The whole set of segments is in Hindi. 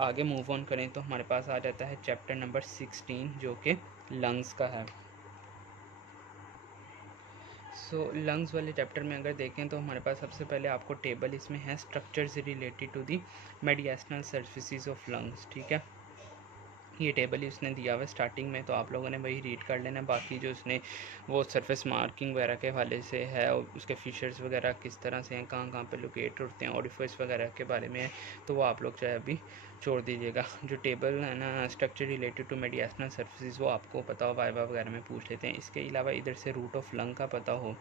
आगे मूव ऑन करें तो हमारे पास आ जाता है चैप्टर नंबर 16 जो कि लंग्स का है। लंग्स वाले चैप्टर में अगर देखें तो हमारे पास सबसे पहले आपको टेबल इसमें है structures related to the mediastinal surfaces of lungs. ठीक है, ये टेबल ही उसने दिया हुआ है स्टार्टिंग में, तो आप लोगों ने वही रीड कर लेना। बाकी जो उसने वो सरफेस मार्किंग वगैरह के हवाले से है और उसके फीचर्स वगैरह किस तरह से हैं, कहाँ कहाँ पे लोकेट होते हैं, ऑरिफिस वगैरह के बारे में है, तो वो आप लोग चाहे अभी छोड़ दीजिएगा। जो टेबल है ना स्ट्रक्चर रिलेटेड टू मेडिएस्नल सर्फेसिस, वो आपको पता हो, वाइवा वगैरह में पूछ लेते हैं। इसके अलावा इधर से रूट ऑफ लंग का पता हो,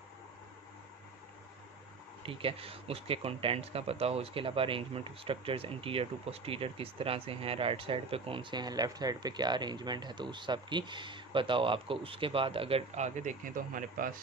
ठीक है, उसके कंटेंट्स का पता हो। इसके अलावा arrangement of structures interior to posterior किस तरह से हैं, राइट साइड पे कौन से हैं, लेफ्ट साइड पे क्या अरेंजमेंट है, तो उस सब की पता हो आपको। उसके बाद अगर आगे देखें तो हमारे पास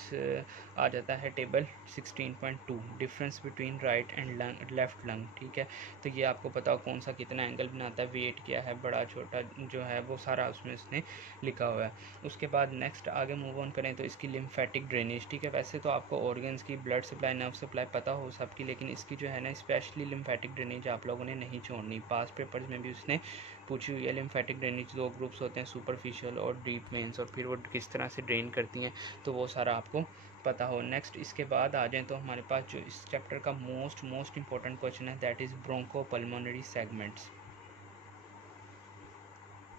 आ जाता है table 16.2 difference between right and left lung. ठीक है, तो ये आपको पता हो कौन सा कितना एंगल बनाता है, वेट क्या है, बड़ा छोटा जो है वो सारा उसमें उसने लिखा हुआ है। उसके बाद नेक्स्ट आगे मूव ऑन करें तो इसकी लिम्फेटिक ड्रेनेज। ठीक है, वैसे तो आपको ऑर्गन्स की ब्लड सप्लाई नर्व सप्लाई पता हो सबकी, लेकिन इसकी जो है ना स्पेशली लिम्फेटिक ड्रेनेज आप लोगों ने नहीं छोड़नी। पास पेपर्स में भी उसने पूछी हुई है। लिम्फेटिक ड्रेनेज दो ग्रुप्स होते हैं, सुपरफिशियल और डीप वेन्स, और फिर वो किस तरह से ड्रेन करती हैं, तो वो सारा आपको पता हो। नेक्स्ट इसके बाद आ जाएँ तो हमारे पास जो इस चैप्टर का मोस्ट इंपॉर्टेंट क्वेश्चन है that is bronchopulmonary segments.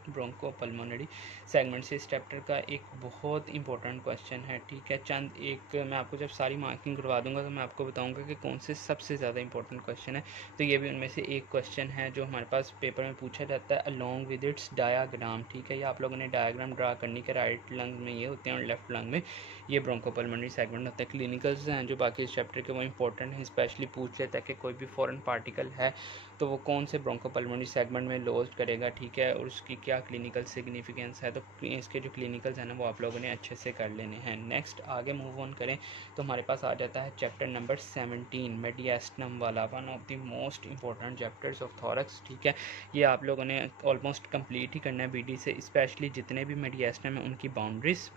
Bronchopulmonary segment से इस चैप्टर का एक बहुत इंपॉर्टेंट क्वेश्चन है। ठीक है, चंद एक मैं आपको जब सारी मार्किंग करवा दूंगा तो मैं आपको बताऊंगा कि कौन से सबसे ज़्यादा इंपॉर्टेंट क्वेश्चन है। तो ये भी उनमें से एक क्वेश्चन है जो हमारे पास पेपर में पूछा जाता है अलॉन्ग विद इट्स डायाग्राम। ठीक है, ये आप लोगों ने डायाग्राम ड्रा करनी के राइट लंग में ये होते हैं और लेफ्ट लंग में ये ब्रोंकोपल्मोनरी सेगमेंट होते हैं। क्लिनिकल्स हैं जो बाकी इस चैप्टर के वो इंपॉर्टेंट हैं, स्पेशली पूछ लेता है कि कोई भी फॉरेन पार्टिकल है तो वो कौन से ब्रोंकोपल्मोनरी सेगमेंट में लॉस्ट करेगा। ठीक है, और उसकी क्या क्लिनिकल सिग्निफिकेंस है, तो इसके जो क्लिनिकल्स हैं ना वो आप लोगों ने अच्छे से कर लेने हैं। नेक्स्ट आगे मूव ऑन करें तो हमारे पास आ जाता है चैप्टर नंबर 17 मेडिएस्टम वाला, one of the most important chapters of thorax. ठीक है, ये आप लोगों ने ऑलमोस्ट कंप्लीट ही करना है बीडी से, स्पेशली जितने भी मेडिएस्टम हैं उनकी बाउंड्रीज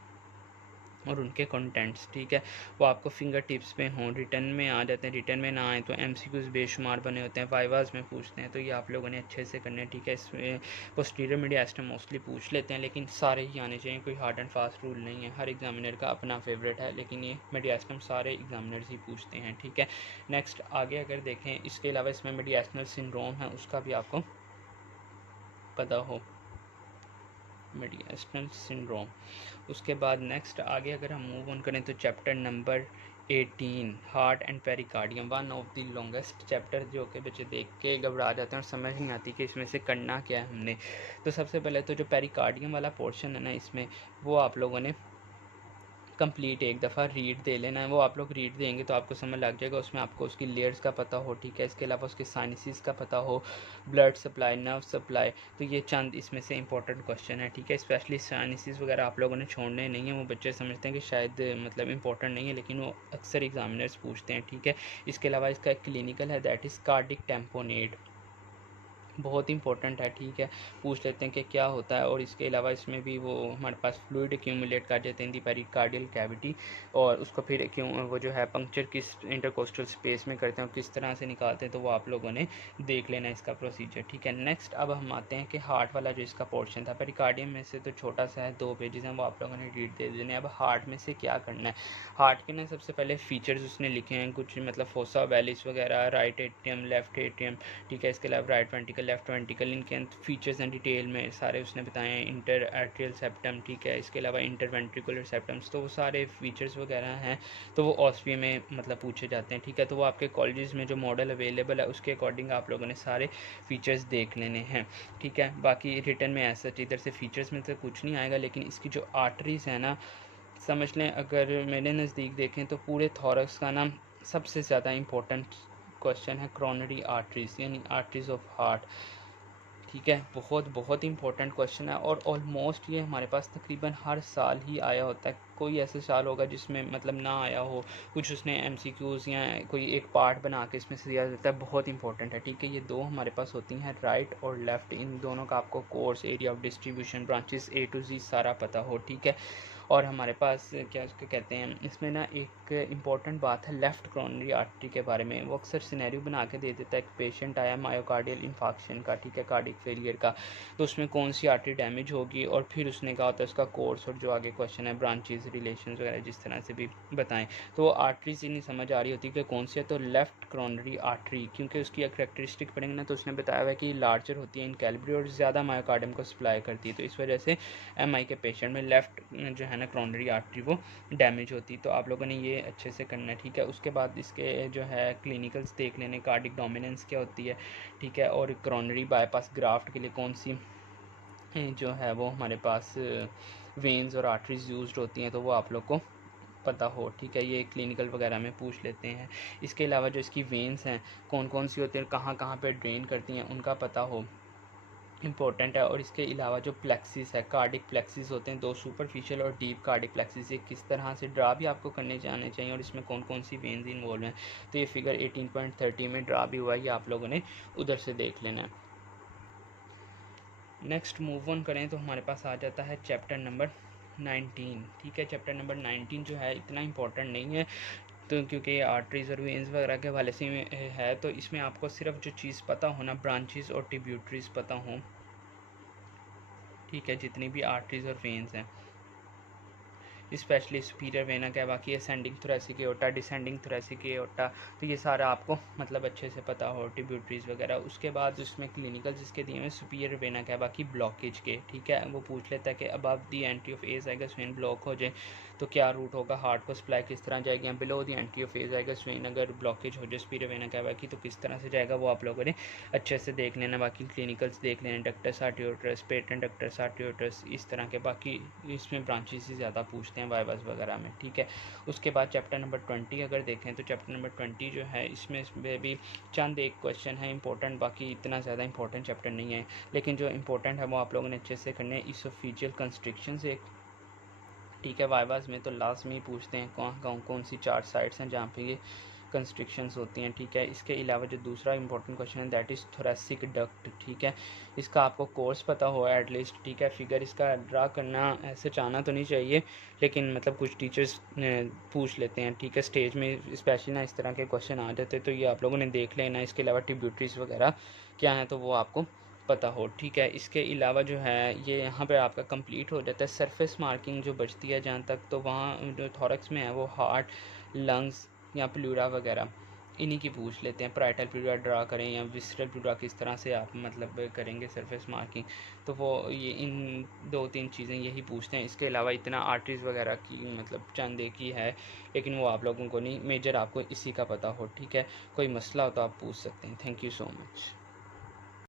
और उनके कंटेंट्स। ठीक है, वो आपको फिंगर टिप्स पे हों, रिटर्न में आ जाते हैं, रिटर्न में ना आए तो एमसीक्यूज बेशुमार बने होते हैं, वाइवाज में पूछते हैं, तो ये आप लोगों ने अच्छे से करने हैं। ठीक है, इसमें पोस्टीरियर मेडिएस्टम मोस्टली पूछ लेते हैं, लेकिन सारे ही आने चाहिए, कोई हार्ड एंड फास्ट रूल नहीं है, हर एग्जामिनर का अपना फेवरेट है, लेकिन ये मेडिएस्टम सारे एग्जामिनर्स ही पूछते हैं। ठीक है, नेक्स्ट आगे अगर देखें, इसके अलावा इसमें मेडिएस्टल सिंड्रोम है उसका भी आपको पता हो, मेडिएस्टल सिंड्रोम। उसके बाद नेक्स्ट आगे अगर हम मूव ऑन करें तो chapter number 18 heart and pericardium, one of the longest chapter, जो कि बच्चे देख के घबरा जाते हैं और समझ नहीं आती कि इसमें से करना क्या है हमने। तो सबसे पहले तो जो पेरिकार्डियम वाला पोर्शन है ना इसमें, वो आप लोगों ने कंप्लीट एक दफ़ा रीड दे लेना है। वो आप लोग रीड देंगे तो आपको समझ लग जाएगा, उसमें आपको उसकी लेयर्स का पता हो। ठीक है, इसके अलावा उसके साइनसिस का पता हो, ब्लड सप्लाई, नर्व सप्लाई, तो ये चंद इसमें से इंपॉर्टेंट क्वेश्चन है। ठीक है, स्पेशली साइनसिस वगैरह आप लोगों ने छोड़ने नहीं है, वो बच्चे समझते हैं कि शायद मतलब इंपॉर्टेंट नहीं है, लेकिन वो अक्सर एग्जामिनर्स पूछते हैं। ठीक है, इसके अलावा इसका एक क्लिनिकल है दैट इज़ कार्डिक टेम्पोनेट, बहुत इंपॉर्टेंट है। ठीक है, पूछ लेते हैं कि क्या होता है, और इसके अलावा इसमें भी वो हमारे पास फ्लूइड एक्यूमुलेट कर देते हैं दी पेरिकार्डियल कैविटी, और उसको फिर क्यों वो जो है पंक्चर किस इंटरकोस्टल स्पेस में करते हैं और किस तरह से निकालते हैं, तो वो आप लोगों ने देख लेना इसका प्रोसीजर। ठीक है, नेक्स्ट अब हम आते हैं कि हार्ट वाला जो इसका पोर्शन था, पेरिकार्डियम में से तो छोटा सा है, 2 पेजेस हैं, वो आप लोगों ने रीड दे देने। अब हार्ट में से क्या करना है, हार्ट के ना सबसे पहले फीचर्स उसने लिखे हैं कुछ, मतलब फोसा वैलिस वगैरह, राइट एट्रियम, लेफ्ट एट्रियम। ठीक है, इसके अलावा राइट वेंट्रिकल, लेफ्ट वेंट्रिकल, इनके फीचर्स एंड डिटेल में सारे उसने बताए हैं। इंटर एट्रियल सेप्टम, ठीक है, इसके अलावा इंटर वेंट्रिकुलर सेप्टम्स, तो वो सारे फीचर्स वगैरह हैं, तो वो ऑस्पी में मतलब पूछे जाते हैं। ठीक है, तो वो आपके कॉलेजेस में जो मॉडल अवेलेबल है उसके अकॉर्डिंग आप लोगों ने सारे फीचर्स देख लेने हैं। ठीक है, बाकी रिटर्न में ऐसा इधर से फीचर्स में तो कुछ नहीं आएगा, लेकिन इसकी जो आर्टरीज है ना, समझ लें अगर मेरे नज़दीक देखें तो पूरे थॉरक्स का ना सबसे ज़्यादा इम्पोर्टेंट क्वेश्चन है क्रोनरी आर्टरीज, यानी आर्टरीज ऑफ हार्ट। ठीक है, बहुत बहुत इंपॉर्टेंट क्वेश्चन है, और ऑलमोस्ट ये हमारे पास तकरीबन हर साल ही आया होता है। कोई ऐसा साल होगा जिसमें मतलब ना आया हो, कुछ उसने एमसीक्यूज़ या कोई एक पार्ट बना के इसमें से दिया जाता है, बहुत इंपॉर्टेंट है। ठीक है, ये दो हमारे पास होती हैं राइट और लेफ़्ट, इन दोनों का आपको course, area of distribution, branches A to Z सारा पता हो। ठीक है, और हमारे पास क्या उसको कहते हैं, इसमें ना एक इम्पॉर्टेंट बात है लेफ़्ट कोरोनरी आर्टरी के बारे में। वो अक्सर सिनेरियो बना के दे देता है, एक पेशेंट आया मायोकार्डियल इंफाक्शन का, ठीक है, कार्डिक फेलियर का, तो उसमें कौन सी आर्टरी डैमेज होगी, और फिर उसने कहा होता है उसका कोर्स, और जो आगे क्वेश्चन है ब्रांचेज रिलेशन वगैरह जिस तरह से भी बताएं, तो वो आर्टरीज ही नहीं समझ आ रही होती कि कौन सी है। तो लेफ़्ट कोरोनरी आर्टरी, क्योंकि उसकी करेक्टरिस्टिक पढ़ेंगे ना, तो उसने बताया हुआ है कि लार्जर होती है इन कैलिबरी और ज़्यादा मायोकार्डियम को सप्लाई करती है, तो इस वजह से एमआई के पेशेंट में लेफ़्ट जो है ना कोरोनरी आर्टरी वो डैमेज होती। तो आप लोगों ने ये अच्छे से करना है, ठीक है। उसके बाद इसके जो है क्लिनिकल्स देख लेने, कार्डिक डोमिनेंस क्या होती है, ठीक है, और कोरोनरी बाईपास ग्राफ्ट के लिए कौन सी जो है वो हमारे पास वेन्स और आर्टरीज यूज्ड होती हैं, तो वो आप लोग को पता हो, ठीक है। ये क्लिनिकल वगैरह में पूछ लेते हैं। इसके अलावा जो इसकी वेन्स हैं कौन कौन सी होती हैं, कहाँ कहाँ पे ड्रेन करती हैं, उनका पता हो, इम्पोर्टेंट है। और इसके अलावा जो प्लेक्सिस है, कार्डिक प्लेक्सिस होते हैं, दो सुपरफिशियल और डीप कार्डिक प्लेक्सिस, ये किस तरह से ड्रा भी आपको करने जाने चाहिए और इसमें कौन कौन सी वेन्स इन्वॉल्व हैं। तो ये फिगर 18.30 में ड्रा भी हुआ है, ये आप लोगों ने उधर से देख लेना है। नेक्स्ट मूव ऑन करें तो हमारे पास आ जाता है चैप्टर नंबर 19, ठीक है। चैप्टर नंबर 19 जो है इतना इंपॉर्टेंट नहीं है, तो क्योंकि आर्टरीज और वेन्स वगैरह के हवाले से है, तो इसमें आपको सिर्फ जो चीज़ पता होना, ब्रांचेस और ट्रिब्यूटरीज पता हों, ठीक है, जितनी भी आर्टरीज और वेन्स हैं, स्पेशली सुपीरियर वेना कैवा की ascending thoracic aorta, descending thoracic aorta, तो ये सारा आपको मतलब अच्छे से पता हो, ट्रिब्यूटरीज वगैरह। उसके बाद उसमें क्लिनिकल जिसके दिए हुए सुपीरियर वेना कैवा की ब्लॉकेज के, ठीक है, वो पूछ लेता है कि above the entry of azygos vein block हो जाए तो क्या रूट होगा, हार्ट को सप्लाई किस तरह जाएगी, below the entry of azygos vein अगर ब्लॉकेज हो जाए सुपीरियर वेना कैवा की तो किस तरह से जाएगा, वो आप लोगों ने अच्छे से देख लेना। बाकी क्लिनिकल्स देख लेना, डक्टस आर्टियोटस, पेटेंट डक्टस आर्टियोटस, इस तरह के। बाकी इसमें ब्रांचेस ही ज़्यादा पूछते हैं वाइवास वगैरह में, ठीक है। उसके बाद चैप्टर नंबर 20 अगर देखें तो चैप्टर नंबर 20 जो है इसमें भी चंद एक क्वेश्चन है इंपॉर्टेंट, बाकी इतना ज़्यादा इंपॉर्टेंट चैप्टर नहीं है, लेकिन जो इंपॉर्टेंट है वो आप लोगों ने अच्छे से करने हैं। इसोफिजियल कंस्ट्रिक्शन से, ठीक है, वाइवास में तो लास्ट में ही पूछते हैं कौन सी 4 साइट्स हैं जहाँ पे ये कंस्ट्रिक्शंस होती हैं, ठीक है। इसके अलावा जो दूसरा इंपॉर्टेंट क्वेश्चन है दैट इज़ थोरेसिक डक्ट, ठीक है, इसका आपको कोर्स पता हो एटलीस्ट, ठीक है। फिगर इसका ड्रा करना ऐसे चाहना तो नहीं चाहिए, लेकिन मतलब कुछ टीचर्स पूछ लेते हैं, ठीक है, स्टेज में स्पेशली ना इस तरह के क्वेश्चन आ जाते हैं, तो ये आप लोगों ने देख लेना। इसके अलावा ट्रिब्यूटरीज वगैरह क्या है तो वो आपको पता हो, ठीक है। इसके अलावा जो है ये यहाँ पे आपका कंप्लीट हो जाता है। सरफेस मार्किंग जो बचती है जहाँ तक, तो वहाँ जो थॉरक्स में है वो हार्ट, लंग्स या प्लूरा वगैरह इन्हीं की पूछ लेते हैं। पैराइटल प्लूरा ड्रा करें या विसरल प्लूरा किस तरह से आप मतलब करेंगे सरफेस मार्किंग, तो वो ये इन 2-3 चीज़ें यही पूछते हैं। इसके अलावा इतना आर्टरीज वगैरह की मतलब चंद एक ही है, लेकिन वो आप लोगों को नहीं, मेजर आपको इसी का पता हो, ठीक है। कोई मसला हो तो आप पूछ सकते हैं। Thank you so much.